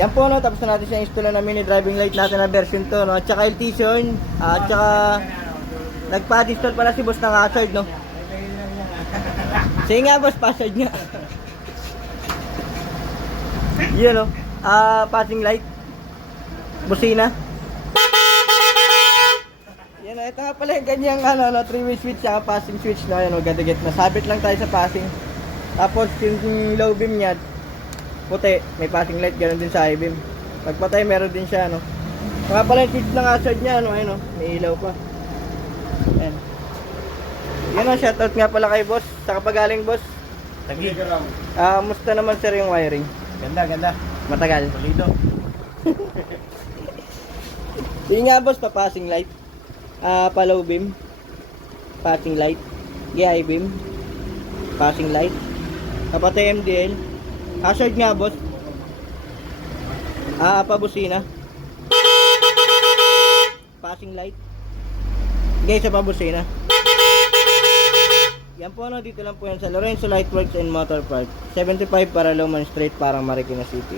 Yan po, no, tapos na natin siya install na mini driving light natin na version 2, no, at saka LTCon, at saka nagpa-install pala si boss ng hazard, no. Sige nga boss, password nga. Yun, no, passing light, busina. Yan, no, ito nga pala yung ganyang, ano, no, 3-way switch, saka passing switch, no, yan, no, ganda-get na, sabit lang tayo sa passing. Tapos yung low beam niya, puti, may passing light, ganoon din sa high beam. Pag patay, meron din siya, no. Mga pala yung switch ng hazard niya, no, ayun, no, may ilaw pa. Ayan. Yun, no, shoutout nga pala kay boss, sa kapagaling boss. Tagi. Musta naman sir yung wiring? Ganda, ganda. Matagal. Solido. Yung nga boss, pa passing light. Pa low beam. Passing light. High beam. Passing light. Kapatay MDL. Hazard nga boss. Pabusina. Passing light. Guys, sa pabusina. Yan po, no, dito lang po yan sa Lorenzo Lightworks and Motor Park. 75 para Loman Street, parang Marikina City.